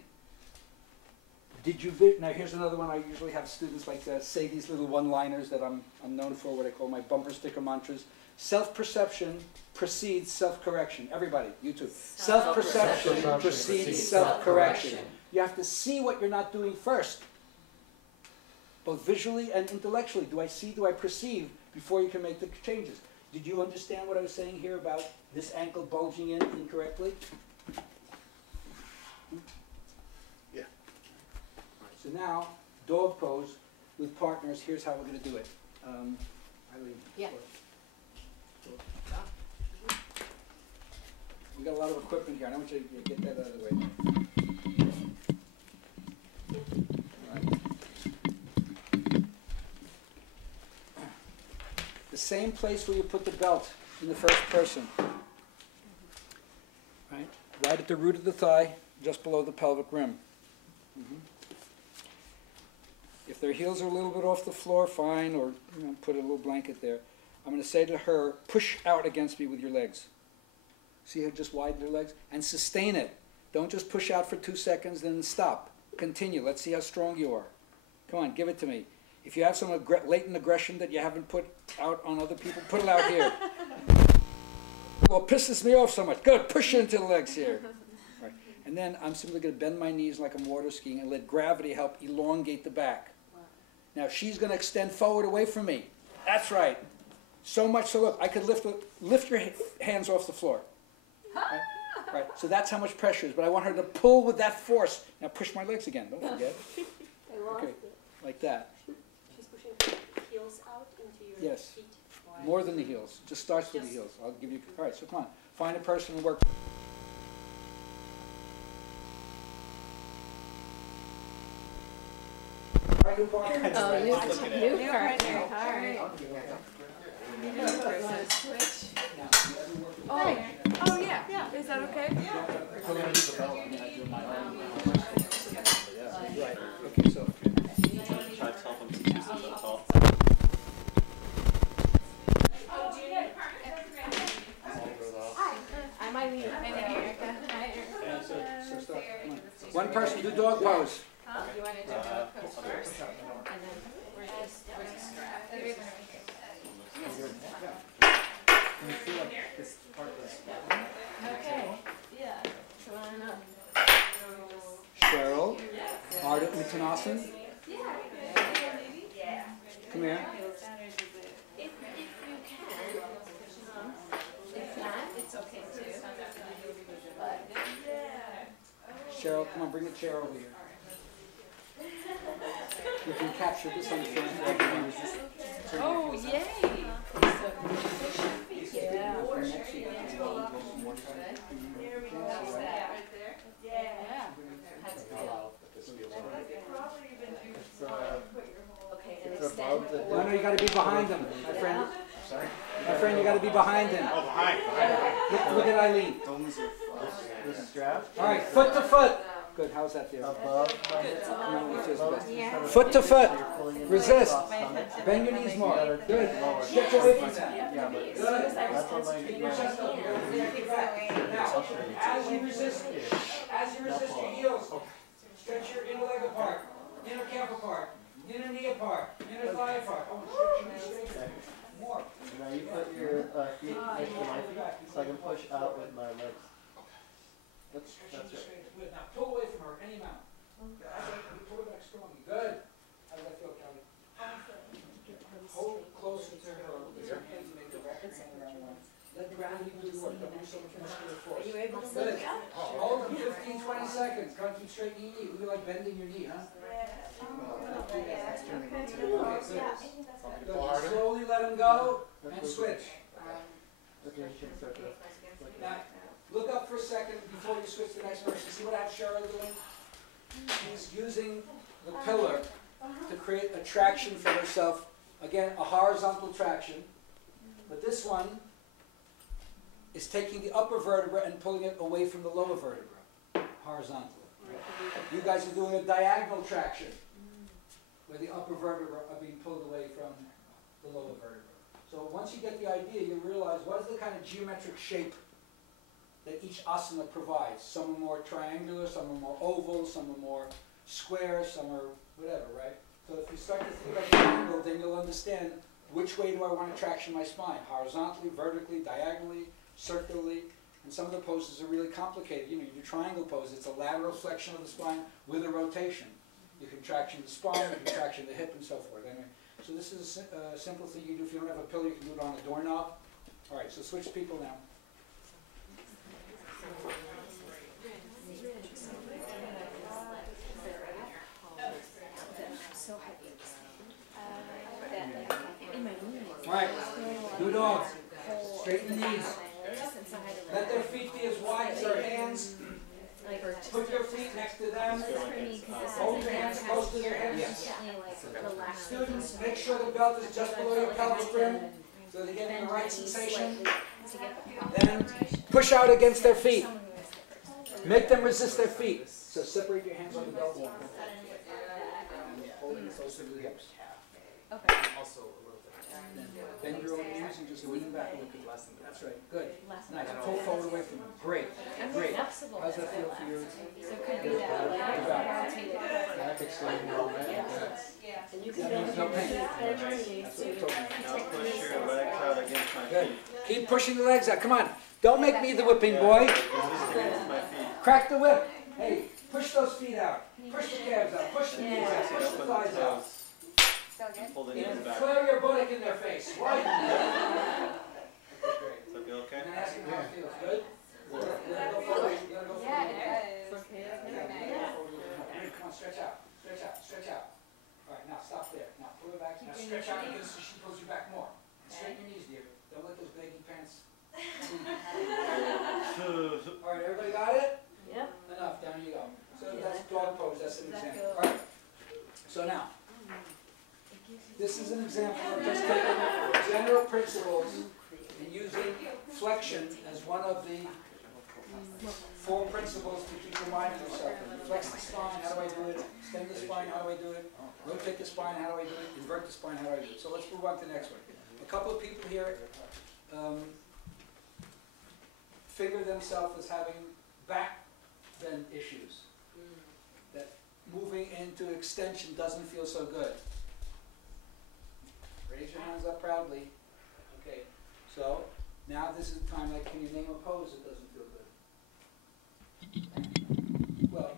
Now here's another one. I usually have students like say these little one-liners that I'm known for, what I call my bumper sticker mantras. Self-perception precedes self-correction. Everybody, you too. Self-perception precedes self-correction. You have to see what you're not doing first, both visually and intellectually. Do I see, do I perceive, before you can make the changes? Did you understand what I was saying here about this ankle bulging in incorrectly? Yeah. So now, dog pose with partners, here's how we're going to do it. Eileen. Yeah. We got a lot of equipment here, and I want you to get that out of the way. All right. The same place where you put the belt in the first person. Right? Right at the root of the thigh, just below the pelvic rim. Mhm. If their heels are a little bit off the floor, fine, or put a little blanket there. I'm going to say to her, push out against me with your legs. See how just widen your legs? And sustain it. Don't just push out for 2 seconds, then stop. Continue. Let's see how strong you are. Come on, give it to me. If you have some latent aggression that you haven't put out on other people, put it out here. Well, it pisses me off so much. Good, push into the legs here. Right. And then I'm simply going to bend my knees like I'm water skiing and let gravity help elongate the back. Now she's going to extend forward away from me. That's right. So much so, look, I could lift your hands off the floor. Right? Right. So that's how much pressure is. But I want her to pull with that force. Now push my legs again. Don't forget. I lost Okay. it. Like that. She's pushing her heels out into your Yes. feet. More than the heels. Just starts with the heels. I'll give you. All right. So come on. Find a person and work. All right, new partner. Oh, new partner. All right. Now, Oh, yeah. Is that okay? right. Okay. So. Try to tell them to use the belt. I'm Eileen. I'm Erica. Hi, Erica. So start. Come on. One person do dog pose. You want to do dog pose first? And then where's the strap? Okay. Yeah. Come on up. Cheryl. Ardha Uttanasana. Come here. If you can, if not, it's okay too. But Cheryl, come on, bring the chair over here. You can capture this on the film. Oh, yay. Yeah. Okay, and It's above the. No, you got to be behind him, my friend. My friend, you got to be behind him. Oh, behind. Look at Eileen. Don't lose the strap. All right, foot to foot. Good. How's that feel? Above. No, it feels best. yeah. Foot to foot. You're pulling it Resist. across stomach. Bend your knees more. Good. Lower. Stretch away from that. Yeah, but Good. that's on my. Now, as you resist your heels, stretch your inner leg apart, inner calf apart, inner knee apart, inner thigh apart. Oh, stretch your knees straight. More. Now you put your feet next to my feet so I can push out with my legs. That's right. Good. Now pull away from her any amount. Pull it back strongly. Good. How does that feel, Kelly? Hold closer to her with your hands, make a rapid hand around one. Let gravity do the work. Don't use so much muscular force. Are you able to Good. look up? Hold for 15, 20 seconds. Concentrate your knee. Look like bending your knee, huh? Good. Slowly let him go and switch. Okay, you can start to. Now, look up for a second before you switch to the next person. See what I have Cheryl doing? She's using the pillar to create a traction for herself. Again, a horizontal traction. But this one is taking the upper vertebra and pulling it away from the lower vertebra. horizontally. You guys are doing a diagonal traction, where the upper vertebrae are being pulled away from the lower vertebrae. So once you get the idea, you realize what is the kind of geometric shape that each asana provides. Some are more triangular, some are more oval, some are more square, some are whatever, right? So if you start to think like an angle, then you'll understand which way do I want to traction my spine, horizontally, vertically, diagonally, circularly. And some of the poses are really complicated. You know, you do triangle pose, it's a lateral flexion of the spine with a rotation. You can traction the spine, you can traction the hip, and so forth. Anyway, so this is a simple thing you do. If you don't have a pillow, you can do it on a doorknob. All right, so switch people now. All right, do dogs. Straighten the knees. Let their feet be as wide as their hands. Put your feet next to them. Hold your hands close to their hips. Students, make sure the belt is just below your pelvis rim so they're getting the right sensation. Then push out against their feet. Make them resist their feet. So separate your hands on the belt wall. Hold it close to the hips. Also a little bit. Bend your own knees and just lean back a little bit. That's right. Good. Nice. Pull forward away from them. Great. Great. How's that feel for you? That means no pain. That's what we're talking about. Now push your legs out against my Good. feet. Keep pushing the legs out. Come on. Don't make me the whipping boy. Just against my feet. Crack the whip. Hey, push those feet out. Push the calves out. Push the knees out. Push the Open the thighs out. toes. Pull the knees back. Flare your buttock in their face. Right. Great. So feel okay? And ask them how it feels. Good? You gotta go forward. You gotta go forward. Come on, stretch out. Stretch out. Stretch out. All right, now stop there. Now pull her back. Now stretch out again so she pulls you back more. And straighten your knees, dear. Don't let those baggy pants. All right, everybody got it? Yep. Enough. Down you go. So that's dog pose. That's an example. All right. So now, this is an example of just taking general principles and using flexion as one of the 4 principles to keep reminding yourself of. Flex the spine, how do I do it? Extend the spine, how do I do it? Rotate the spine, how do I do it? Invert the spine, how do I do it? So let's move on to the next one. A couple of people here figure themselves as having back bend issues. That moving into extension doesn't feel so good. Raise your hands up proudly. Okay, so now this is the time, like, can you name a pose that doesn't feel good? Well,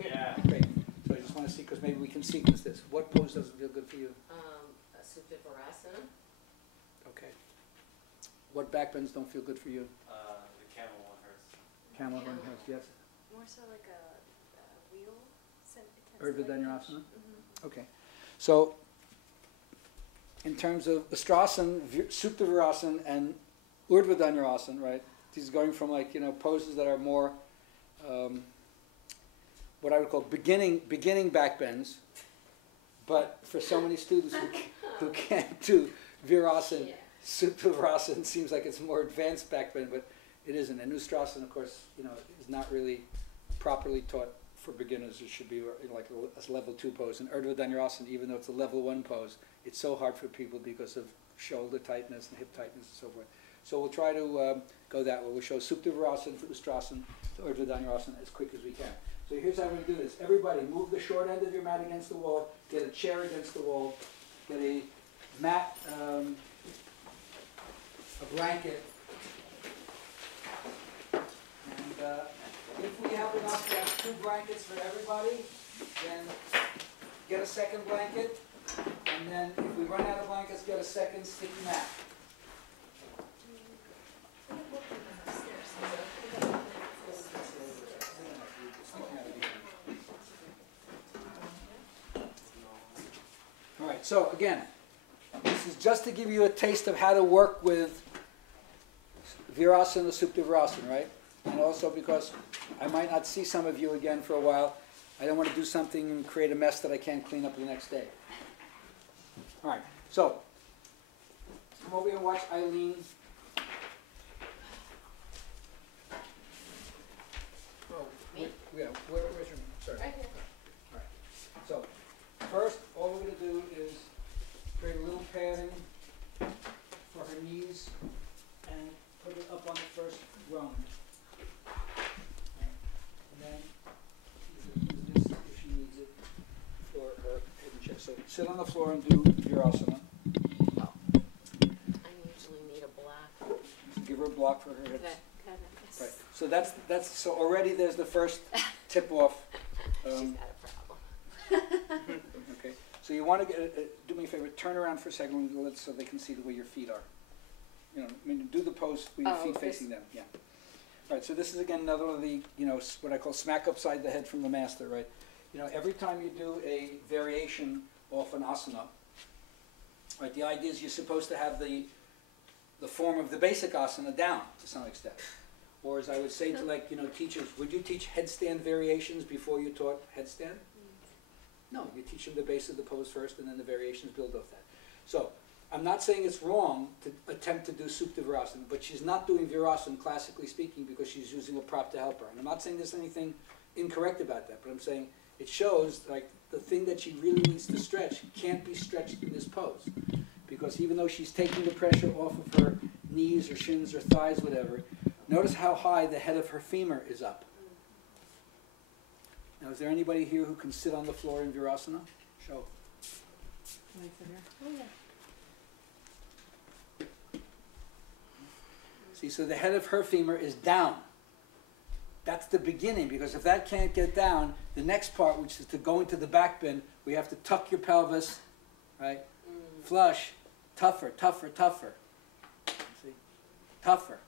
okay, Yeah. great. So I just want to see, because maybe we can sequence this. What pose doesn't feel good for you? Supta Virasana. Okay. What back bends don't feel good for you? The camel one hurts. Camel one hurts, yes. More so like a wheel. Urdhva Dhanurasana? Okay. So, in terms of Ustrasana, Supta Virasana, and Urdhva Dhanurasana, right? These are going from, like, you know, poses that are more what I would call beginning back bends, but for so many students who can't do Virasana, Supta Virasana seems like it's a more advanced back bend, but it isn't. And Ustrasana, of course, you know, is not really properly taught for beginners. It should be like a level 2 pose. And Urdhva Dhanurasana, even though it's a level 1 pose, it's so hard for people because of shoulder tightness and hip tightness and so forth. So we'll try to go that way. We'll show Supta Virasana for Ustrasana to Urdhva Dhanurasana as quick as we can. So here's how we're going to do this. Everybody move the short end of your mat against the wall, get a chair against the wall, get a mat, a blanket. And if we have enough to have 2 blankets for everybody, then get a second blanket. And then if we run out of blankets, get a second sticky mat. All right, so again, this is just to give you a taste of how to work with Virasana, Supta Virasana, right? And also because I might not see some of you again for a while, I don't want to do something and create a mess that I can't clean up the next day. All right, so come over here and watch Eileen. Oh, Yeah, where's your, sorry. Right here. All right. So, first, all we're gonna do is create a little padding for her knees and put it up on the first rung. And then she can use this if she needs it for her head and chest. So sit on the floor and do Virasana. I usually need a black. So give her a block for her hips. That kind of. Right. So that's so already there's the first tip off. She's got a problem. Okay. So you want to get do me a favor. Turn around for a second so they can see the way your feet are. You know, I mean, do the pose with your Oh, feet this- facing them. Yeah. All right. So this is again another of the what I call smack upside the head from the master. Right. You know, every time you do a variation off an asana, right? The idea is you're supposed to have the form of the basic asana down to some extent. Or as I would say to teachers, would you teach headstand variations before you taught headstand? No, you teach them the base of the pose first and then the variations build off that. So, I'm not saying it's wrong to attempt to do Supta Virasana, but she's not doing Virasana classically speaking because she's using a prop to help her. And I'm not saying there's anything incorrect about that, but I'm saying it shows like the thing that she really needs to stretch can't be stretched in this pose. Because even though she's taking the pressure off of her knees or shins or thighs, whatever, notice how high the head of her femur is up. Now, is there anybody here who can sit on the floor in Virasana? Show. See, so the head of her femur is down. That's the beginning, because if that can't get down, the next part, which is to go into the back bend, we have to tuck your pelvis, right? Flush, tougher, tougher, tougher. See? Tougher.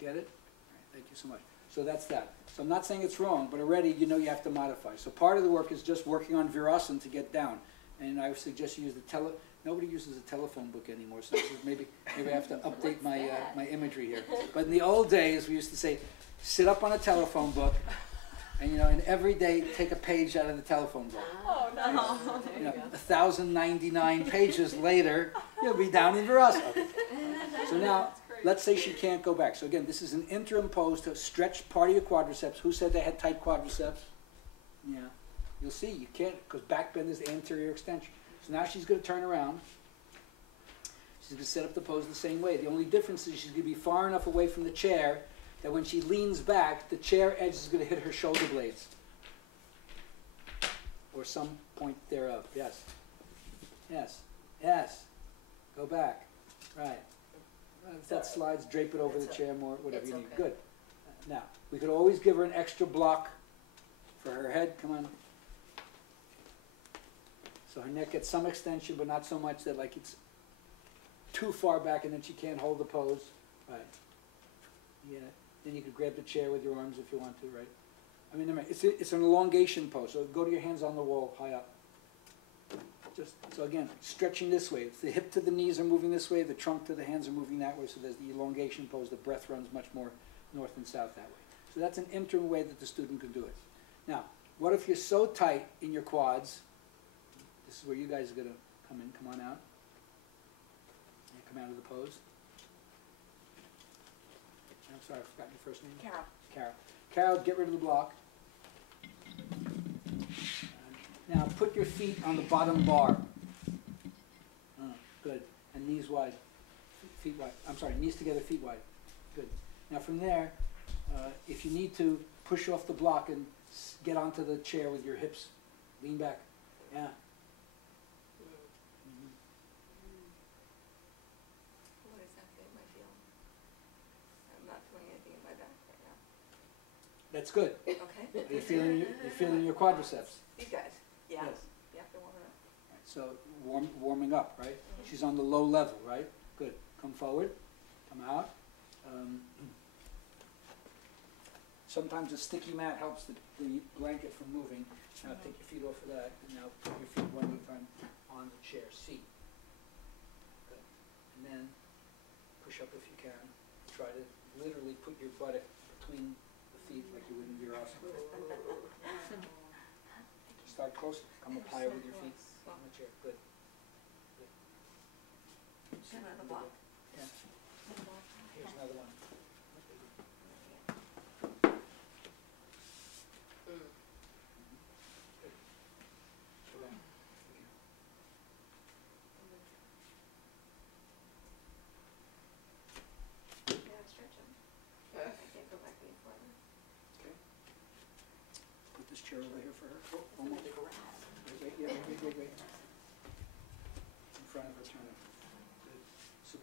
Get it? All right, thank you so much. So that's that. So I'm not saying it's wrong, but already you know you have to modify. So part of the work is just working on Virasana to get down. And I would suggest you use the nobody uses a telephone book anymore, so maybe I have to update my my imagery here. But in the old days, we used to say, sit up on a telephone book, and and every day take a page out of the telephone book. Oh, no. 1,099 pages later, you'll be down in Virasana. Okay. So now, let's say she can't go back. So again, this is an interim pose to stretch part of your quadriceps. Who said they had tight quadriceps? Yeah. You'll see, you can't, because back bend is anterior extension. So now she's going to turn around. She's going to set up the pose the same way. The only difference is she's going to be far enough away from the chair that when she leans back, the chair edge is going to hit her shoulder blades. Or some point thereof. Yes. Yes. Yes. Go back. Right. If that slides, drape it over the chair more, whatever you need. Good. Now, we could always give her an extra block for her head. Come on. So her neck gets some extension, but not so much that like it's too far back and then she can't hold the pose. Right. Yeah. Then you could grab the chair with your arms if you want to, right? I mean, it's an elongation pose. So go to your hands on the wall, high up. Just so again, stretching this way. It's the hip to the knees are moving this way. The trunk to the hands are moving that way. So there's the elongation pose. The breath runs much more north and south that way. So that's an interim way that the student can do it. Now, what if you're so tight in your quads? This is where you guys are going to come in. Come on out. And come out of the pose. I'm sorry, I forgot your first name. Carol. Carol. Carol, get rid of the block. Now put your feet on the bottom bar. Good. And knees wide. Feet wide. I'm sorry, knees together, feet wide. Good. Now from there, if you need to, push off the block and get onto the chair with your hips. Lean back. Yeah. What does that feel? My feeling? I'm not feeling anything in my back right now. That's good. Okay. You're feeling your quadriceps. These guys. Yeah. Yes. Yeah, they're warming up. Right, so warming up, right? She's on the low level, right? Good. Come forward. Come out. Sometimes a sticky mat helps the blanket from moving. Now take your feet off of that, and now put your feet one at a time on the chair seat. Good. And then push up if you can. Try to literally put your buttock between the feet like you would in Virasana. Start close. Come up higher with your feet on the chair. Good. Good. Come on the block. Yeah. Here's another one.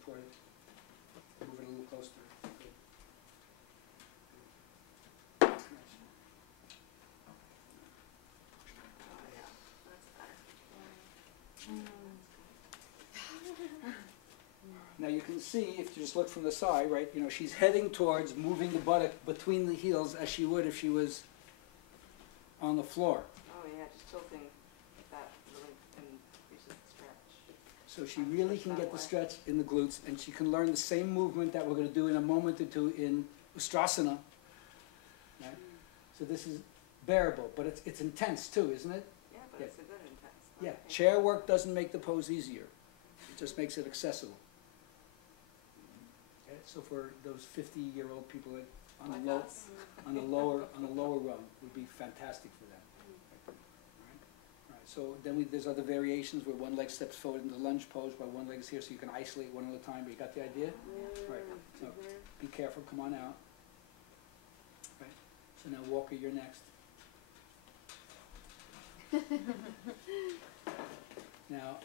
toward it. Move it a little closer. Good. Nice. Oh, yeah, that's better. Now you can see, if you just look from the side, right, you know, she's heading towards moving the buttock between the heels as she would if she was on the floor. Oh, yeah, just tilting that really increases the stretch. So she really can get the stretch in the glutes, and she can learn the same movement that we're going to do in a moment or two in Ustrasana. Right? So this is bearable, but it's intense too, isn't it? Yeah, but Yeah. it's a good intense. Yeah, Okay. chair work doesn't make the pose easier. It just makes it accessible. Okay, so for those 50-year-old people that on the Like low, us. on the lower rung would be fantastic for them. Alright, so then there's other variations where one leg steps forward into the lunge pose while one leg is here, so you can isolate one at a time. But you got the idea? Right. So be careful. Come on out. Right. So now Walker, you're next. Now,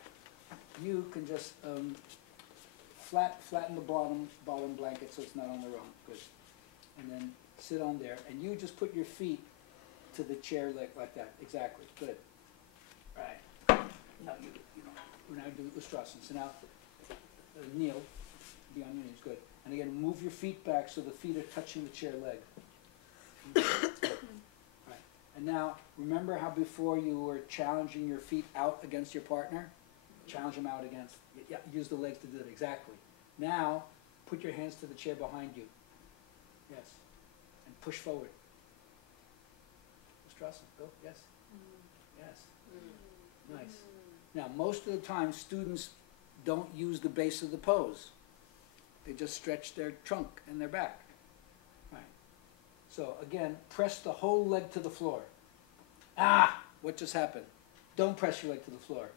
you can just flatten the bottom blanket so it's not on the rung. Good. And then sit on there, and you just put your feet to the chair like that. Exactly. Good. Right. Now we're now doing Ustrasana. So now kneel, be on your knees. Good. And again, move your feet back so the feet are touching the chair leg. Right. And now, remember how before you were challenging your feet out against your partner? Challenge them out against. Yeah, use the legs to do it. Exactly. Now, put your hands to the chair behind you. Yes. And push forward. Ustrasana. Go. Yes. Yes. Nice. Now, most of the time, students don't use the base of the pose. They just stretch their trunk and their back. Right. So, again, press the whole leg to the floor. Ah! What just happened? Don't press your leg to the floor.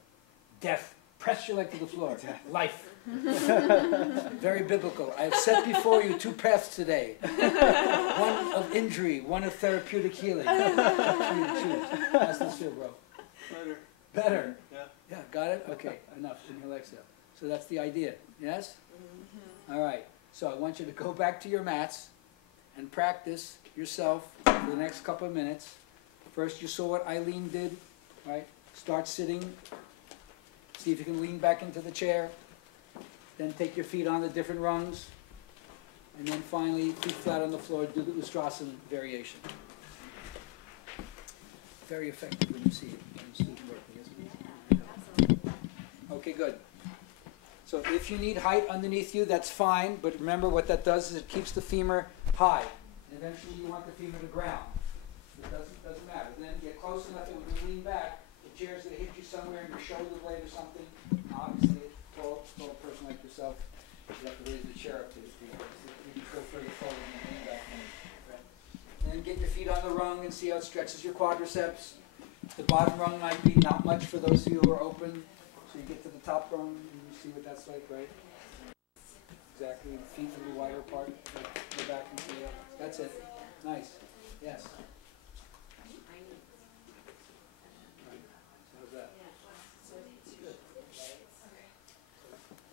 Death. Press your leg to the floor. Life. Very biblical. I have set before you two paths today. One of injury, one of therapeutic healing. For you to choose. How's this feel, bro? Better. Better? Yeah. Yeah, got it? Okay, enough. Inhale, exhale. So that's the idea. Yes? All right. So I want you to go back to your mats and practice yourself for the next couple of minutes. First, you saw what Eileen did, right? Start sitting. See if you can lean back into the chair. Then take your feet on the different rungs. And then finally, feet flat on the floor, do the Ustrasana variation. Very effective when you see it, when you see it working, isn't it? Okay, good. So if you need height underneath you, that's fine, but remember what that does is it keeps the femur high. And eventually you want the femur to ground. It doesn't matter. Then get close enough that when you lean back, the chair's going to hit you somewhere in your shoulder blade or something. Obviously, a tall person like yourself, you have to raise the chair up to you go further forward and then lean back. Right. And then get your feet on the rung and see how it stretches your quadriceps. The bottom rung might be not much for those of you who are open. So you get to the top rung and you see what that's like, right? Exactly. Feet a little wider apart. Go back and see that. That's it. Nice. Yes. How's that? Good.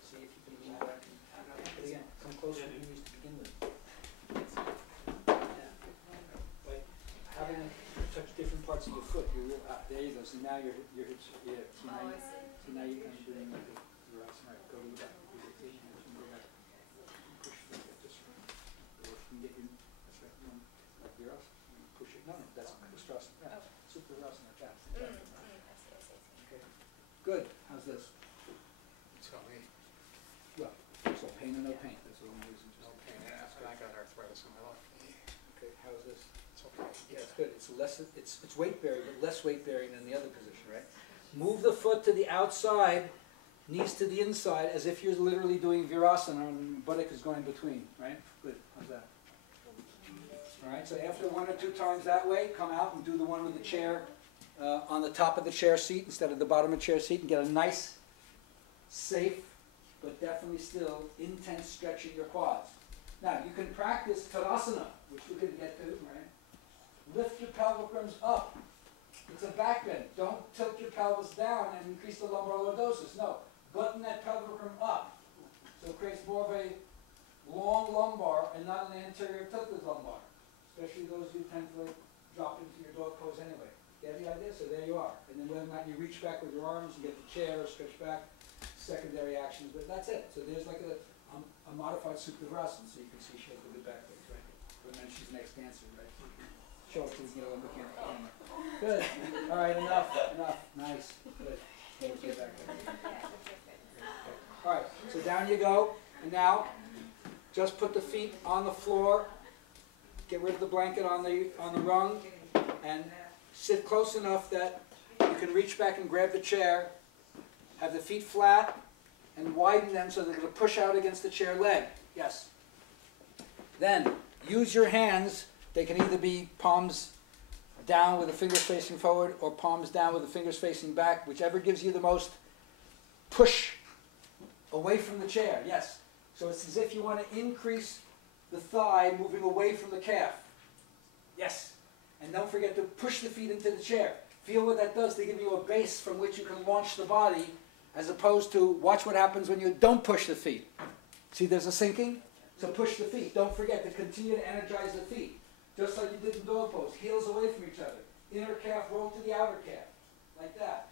See if you can lean back. Again, come closer than you used to begin with. Yeah. Like having to touch different parts of your foot. There you go. So now your hips. Yeah. So now you're kind of doing like the rocks. Right. Go to the back. Go back. Push like that. Just or if you can get your. That's right. No, like your ass. Push it. No, that's Ustrasana. Yeah. Super Ustrasana. Yeah. Okay. Good. How's this? Tell me. Well, so pain or no pain. That's what I'm using. No pain. Yeah, I got arthritis in my left knee. Okay. How's this? It's okay. Yeah, it's good. It's less. It's weight bearing, but less weight bearing than the other position, right? Move the foot to the outside, knees to the inside, as if you're literally doing virasana and buttock is going between, right? Good. How's that? All right. So after 1 or 2 times that way, come out and do the one with the chair on the top of the chair seat instead of the bottom of the chair seat, and get a nice, safe, but definitely still intense stretch in your quads. Now you can practice Tadasana, which we're going to get to, right? Lift your pelvic rims up. It's a back bend. Don't tilt your pelvis down and increase the lumbar lordosis. No. Button that pelvic rim up. So it creates more of a long lumbar and not an anterior tilted lumbar, especially those who tend to drop into your dog pose anyway. You have the idea? So there you are. And then whether or not you reach back with your arms and get the chair or stretch back, secondary actions, but that's it. So there's like a modified Supravrasana, so you can see she has a good back legs, right? But then she's next dancer, right? Show it to the looking at the camera. Good. All right, enough. Nice. Good. Thank you. Back there. Yeah, that's good. All right, so down you go, and now just put the feet on the floor, get rid of the blanket on the rung, and sit close enough that you can reach back and grab the chair, have the feet flat, and widen them so they're going to push out against the chair leg. Yes. Then use your hands. They can either be palms down with the fingers facing forward or palms down with the fingers facing back, whichever gives you the most push away from the chair. Yes. So it's as if you want to increase the thigh moving away from the calf. Yes. And don't forget to push the feet into the chair. Feel what that does to give you a base from which you can launch the body, as opposed to watch what happens when you don't push the feet. See, there's a sinking? So push the feet. Don't forget to continue to energize the feet. Just like you did in dog pose. Heels away from each other. Inner calf roll to the outer calf. Like that.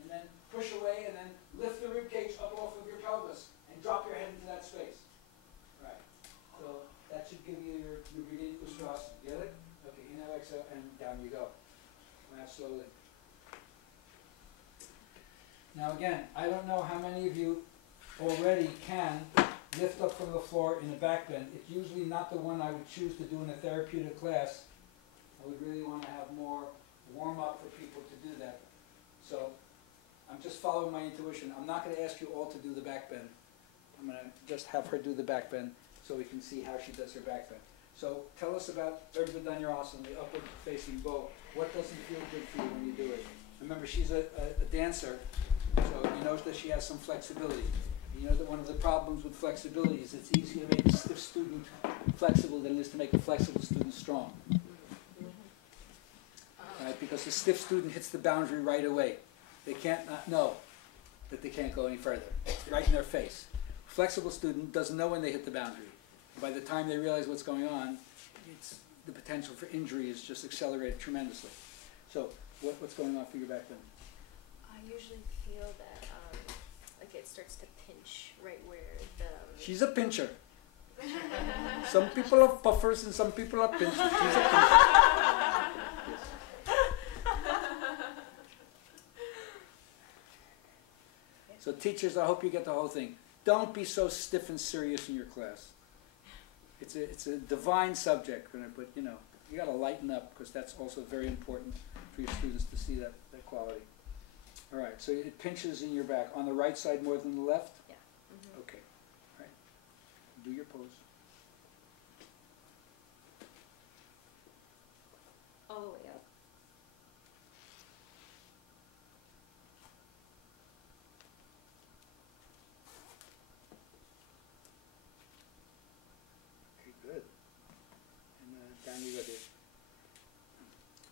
And then push away and then lift the rib cage up off of your pelvis and drop your head into that space. Right. So that should give you your beginning Ustrasana. Get it? Okay, inhale, exhale, and down you go. Now slowly. Now again, I don't know how many of you already can lift up from the floor in a back bend. It's usually not the one I would choose to do in a therapeutic class. I would really want to have more warm up for people to do that. So I'm just following my intuition. I'm not going to ask you all to do the back bend. I'm going to just have her do the back bend so we can see how she does her back bend. So tell us about Urdhva Dhanurasana, the upward facing bow. What doesn't feel good for you when you do it? Remember, she's a dancer, so you know that she has some flexibility. You know that one of the problems with flexibility is it's easier to make a stiff student flexible than it is to make a flexible student strong. Right? Because the stiff student hits the boundary right away. They can't not know that they can't go any further. It's right in their face. Flexible student doesn't know when they hit the boundary. By the time they realize what's going on, the potential for injury is just accelerated tremendously. So what's going on for your back then? I usually feel that like it starts to pinch right where the. She's a pincher. Some people are puffers and some people are pinchers. She's a pincher. Yes. So teachers, I hope you get the whole thing. Don't be so stiff and serious in your class. It's a divine subject, but you know, you got to lighten up because that's also very important for your students to see that quality. All right, so it pinches in your back. On the right side more than the left? Yeah. Mm-hmm. Okay, all right. Do your pose. All the way up. Okay, good. And down you go there.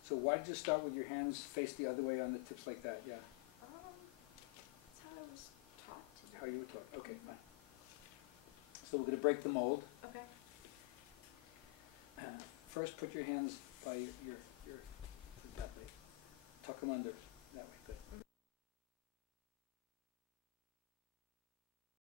So why did you start with your hands face the other way on the tips like that? Yeah. That's how I was taught to do. How you were taught. Okay, fine. So we're going to break the mold. Okay. First, put your hands by your that way. Tuck them under that way. Good.